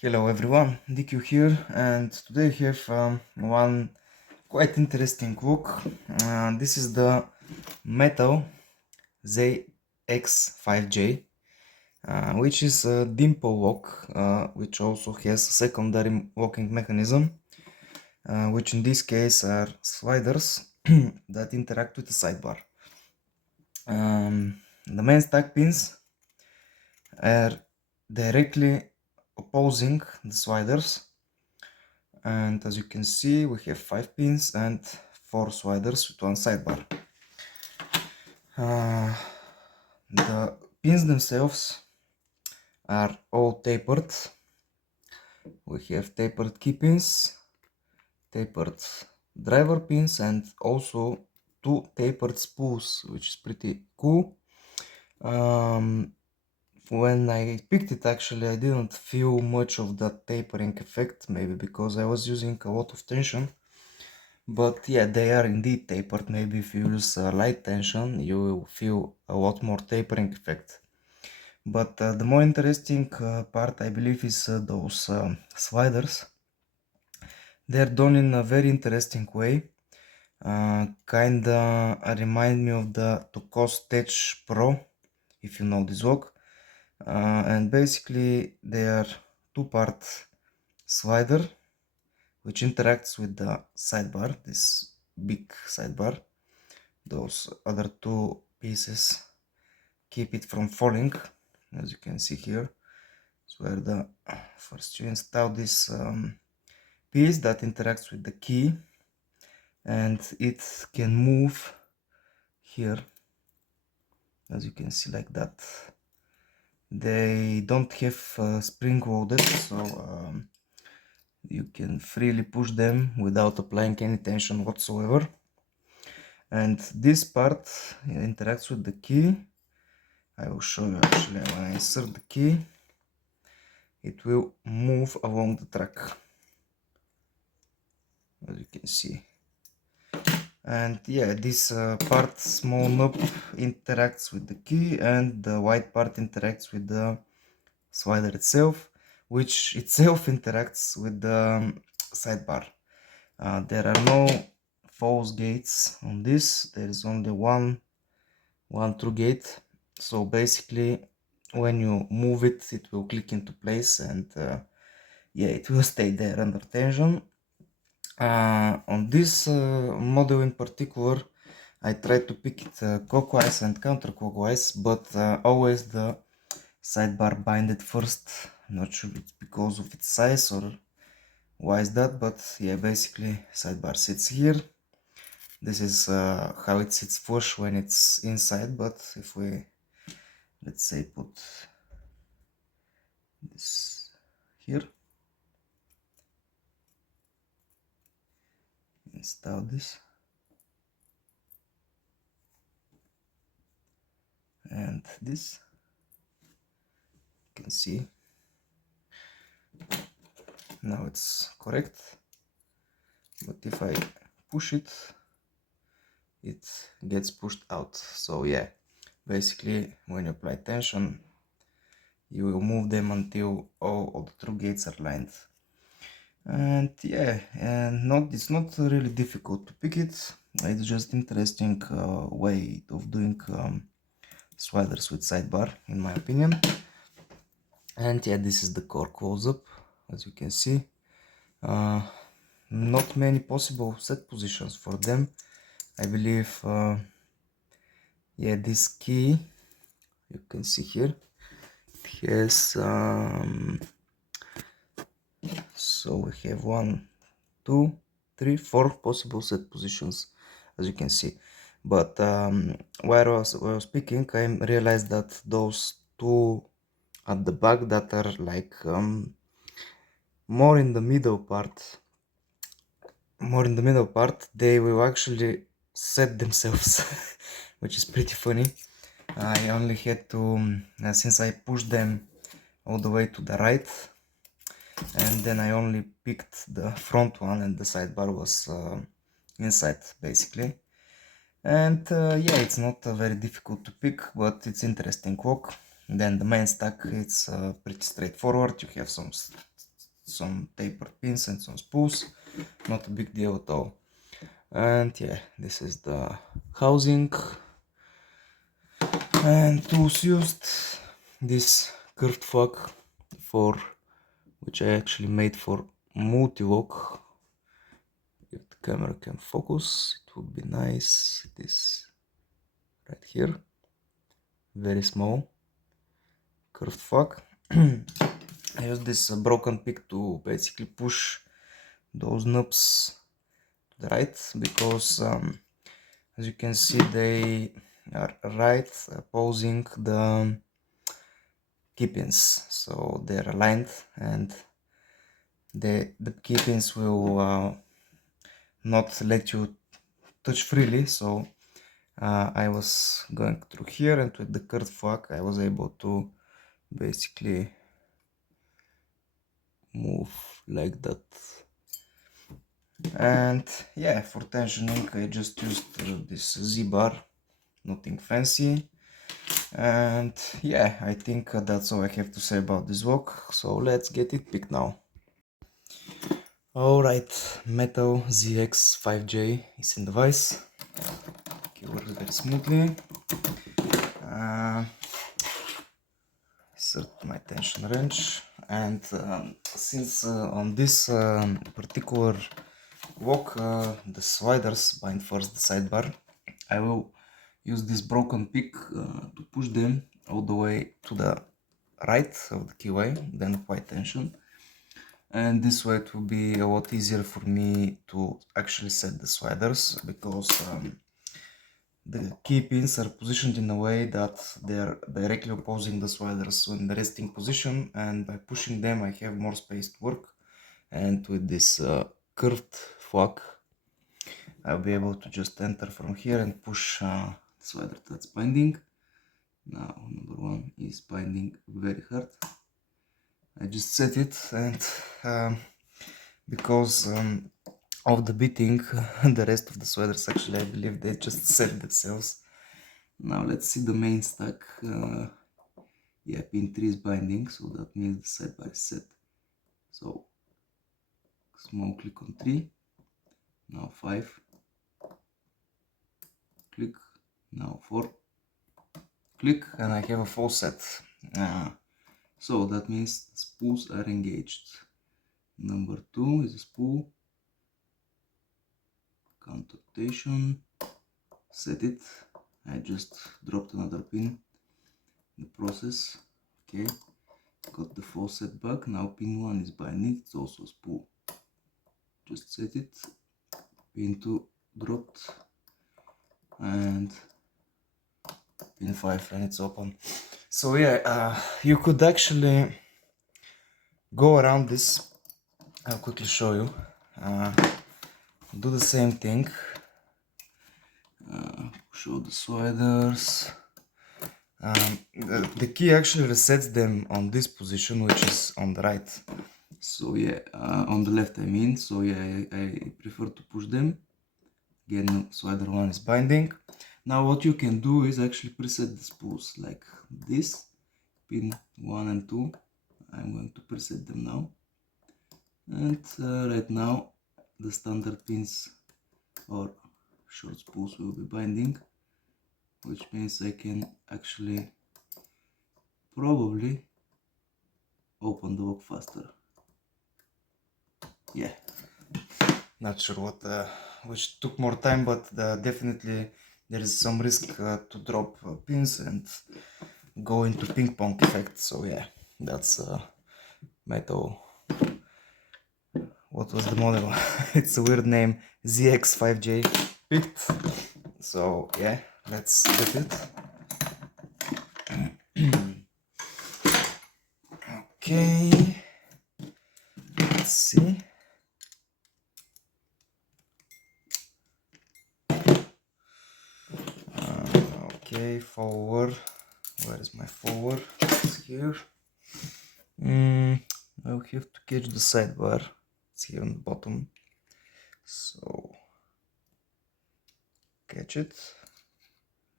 Hello everyone, DQ here, and today I have one quite interesting look. This is the metal Zx5J, which is a dimple lock, which also has a secondary locking mechanism, which in this case are sliders that interact with the sidebar. The main stack pins are directly opposing the sliders. And as you can see, we have 5 pins and 4 sliders with one sidebar. The pins themselves are all tapered. We have tapered key pins, tapered driver pins, and also 2 tapered spools, which is pretty cool. When I picked it, actually I didn't feel much of that tapering effect, maybe because I was using a lot of tension. But yeah, they are indeed tapered. Maybe if you use light tension, you will feel a lot more tapering effect. But the more interesting part, I believe, is those sliders. They're done in a very interesting way. Kinda remind me of the Tokos Tech Pro, if you know this lock. And basically, they are two-part slider which interacts with the sidebar, this big sidebar. Those other two pieces keep it from falling, as you can see here. So where the first you install this piece that interacts with the key, and it can move here, as you can see, like that. They don't have spring loaded, so you can freely push them without applying any tension whatsoever. And this part interacts with the key. I will show you actually when I insert the key, it will move along the track, as you can see. And yeah, this part, small knob, interacts with the key, and the white part interacts with the slider itself, which itself interacts with the sidebar. There are no false gates on this. There is only one true gate. So basically, when you move it, it will click into place, and yeah, it will stay there under tension. On this model in particular, I tried to pick it clockwise and counterclockwise, but always the sidebar binded first. Not sure it's because of its size or why is that, but yeah, basically sidebar sits here. This is how it sits flush when it's inside, but if we, let's say, put this here, install this, and this, you can see now it's correct. But if I push it, it gets pushed out. So yeah, basically when you apply tension, you will move them until all of the true gates are lined. And yeah, and it's not really difficult to pick it. It's just interesting way of doing sliders with sidebar, in my opinion. And yeah, this is the core close-up, as you can see. Not many possible set positions for them. I believe, yeah, this key, you can see here, it has, so we have 1, 2, 3, 4 possible set positions, as you can see. But while I was speaking, I realized that those two at the back that are like more in the middle part, they will actually set themselves, which is pretty funny. I only had to, since I pushed them all the way to the right, and then I only picked the front one, and the sidebar was inside, basically. And yeah, it's not very difficult to pick, but it's interesting look. Then the main stack, it's pretty straightforward. You have some some tapered pins and some spools, not a big deal at all. And yeah, this is the housing and tools used. This curved fork which I actually made for multi-lock. If the camera can focus, it would be nice. This right here, very small curved fork. I use this broken pick to basically push those knobs to the right, because as you can see, they are right opposing the key pins, so they're aligned, and the key pins will not let you touch freely. So I was going through here, and with the curved fork I was able to basically move like that. And yeah, for tensioning I just used this Z-bar, nothing fancy. And yeah, I think that's all I have to say about this lock, so let's get it picked now. Alright, metal Zx5J is in the vise. It works very smoothly. Insert my tension wrench, and since on this particular lock the sliders bind first the sidebar, I will use this broken pick to push them all the way to the right of the keyway, then apply tension, and this way it will be a lot easier for me to actually set the sliders, because the key pins are positioned in a way that they are directly opposing the sliders in the resting position, and by pushing them I have more space to work. And with this curved fork I'll be able to just enter from here and push the slider that's binding. Now number one is binding very hard. I just set it, and because of the beating the rest of the sliders, actually I believe they just set themselves. Now let's see the main stack. Yeah, pin 3 is binding, so that means the sidebar is set. So small click on 3, now 5, click, now 4, click, and I have a full set. So that means the spools are engaged. Number 2 is a spool, count rotation, set it. I just dropped another pin in the process. Okay, got the full set back. Now pin 1 is binding, it's also a spool. Just set it, pin 2 dropped, and pin 5, and it's open. So yeah, you could actually go around this. I'll quickly show you. Do the same thing. Show the sliders. The key actually resets them on this position, which is on the right. So yeah, on the left I mean. So yeah, I prefer to push them. Again, slider 1 is binding. Now what you can do is actually preset the spools like this. Pin 1 and 2. I'm going to preset them now. And right now the standard pins or short spools will be binding, which means I can actually probably open the lock faster. Yeah, not sure what which took more time, but definitely there is some risk to drop pins and go into ping pong effect. So yeah, that's metal. What was the model? It's a weird name, Zx5J picked. So yeah, let's get it. Okay, let's see. Okay, forward. Where is my forward? It's here. I'll have to catch the sidebar. It's here on the bottom. So catch it.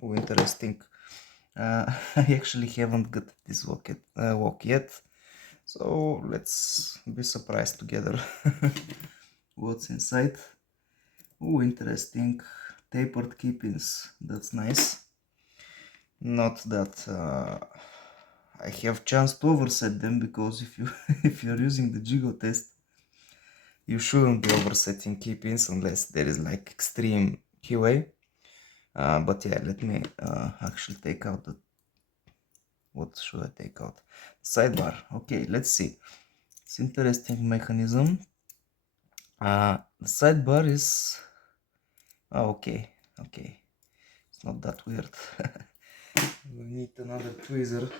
Oh, interesting. I actually haven't got this lock yet. So let's be surprised together what's inside. Oh, interesting. Tapered key pins. That's nice. Not that I have chance to overset them, because if you if you're using the Jigo test, you shouldn't be oversetting key pins unless there is like extreme keyway. But yeah, let me actually take out the, what should I take out? Sidebar. Okay, let's see. It's interesting mechanism. The sidebar is okay. It's not that weird. We need another tweezer.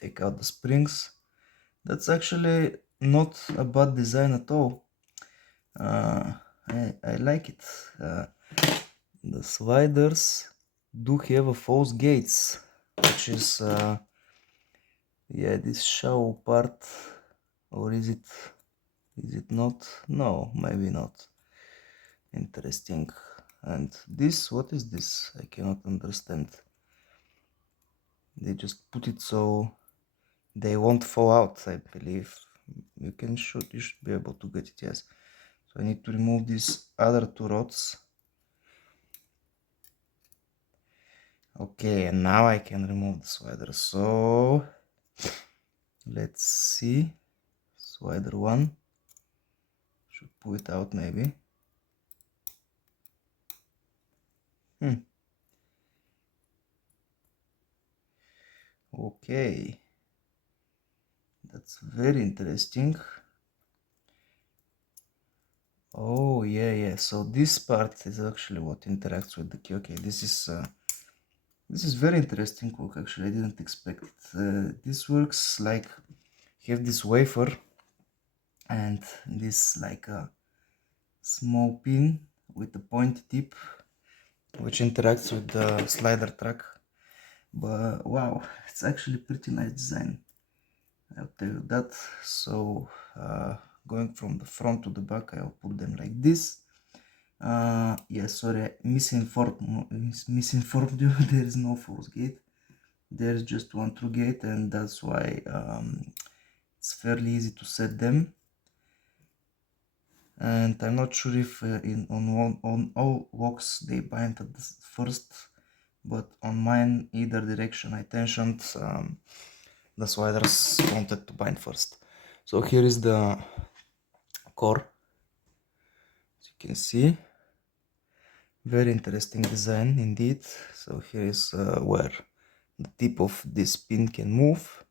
Take out the springs. That's actually not a bad design at all. I like it. The sliders do have a false gates, which is yeah, this shower part, or is it not? No, maybe not. Interesting. And this, what is this? I cannot understand. They just put it so they won't fall out, I believe. You should be able to get it, yes. So I need to remove these other two rods. Okay, and now I can remove the slider. So let's see. Slider 1. Should pull it out maybe. Okay. That's very interesting. Oh yeah. So this part is actually what interacts with the key. Okay, this is very interesting work. Actually, I didn't expect it. This works like have this wafer and this like a small pin with a pointy tip, which interacts with the slider track. But wow, it's actually pretty nice design, I'll tell you that. So going from the front to the back, I'll put them like this. Yeah, sorry, I misinformed you. There is no false gate, there's just one true gate, and that's why it's fairly easy to set them. And I'm not sure if on all locks they bind at the first, but on mine, either direction I tensioned, the sliders wanted to bind first. So here is the core, as you can see. Very interesting design indeed. So here is where the tip of this pin can move,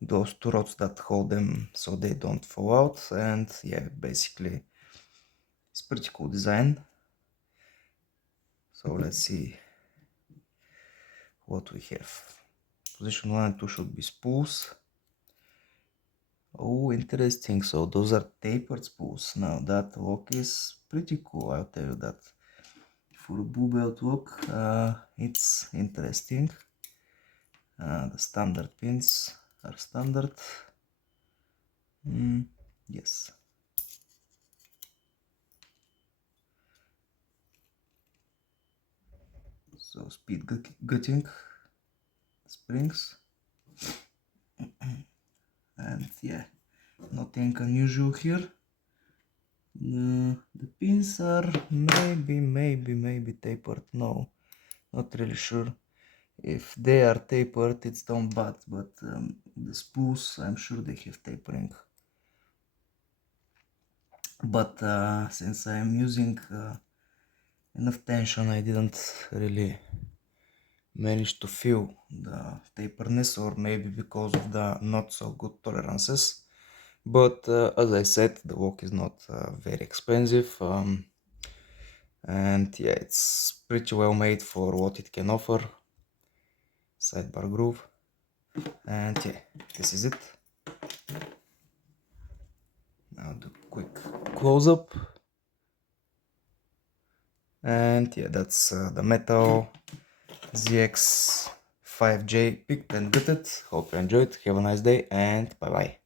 those two rods that hold them so they don't fall out, and yeah, basically it's pretty cool design. So let's see what we have. Position 1 and 2 should be spools. Oh, interesting. So those are tapered spools. Now that lock is pretty cool, I'll tell you that. For a blue belt lock, it's interesting. The standard pins are standard. Yes. So speed gutting springs. And yeah, nothing unusual here. The pins are maybe tapered. No, not really sure. If they are tapered, it's done bad, but the spools, I'm sure they have tapering. But since I'm using enough tension, I didn't really manage to feel the taperness, or maybe because of the not so good tolerances. But as I said, the lock is not very expensive, and yeah, it's pretty well made for what it can offer. Sidebar groove, and yeah, this is it. Now the quick close-up, and yeah, that's the metal Zx5J picked and gutted. Hope you enjoyed. Have a nice day, and bye bye.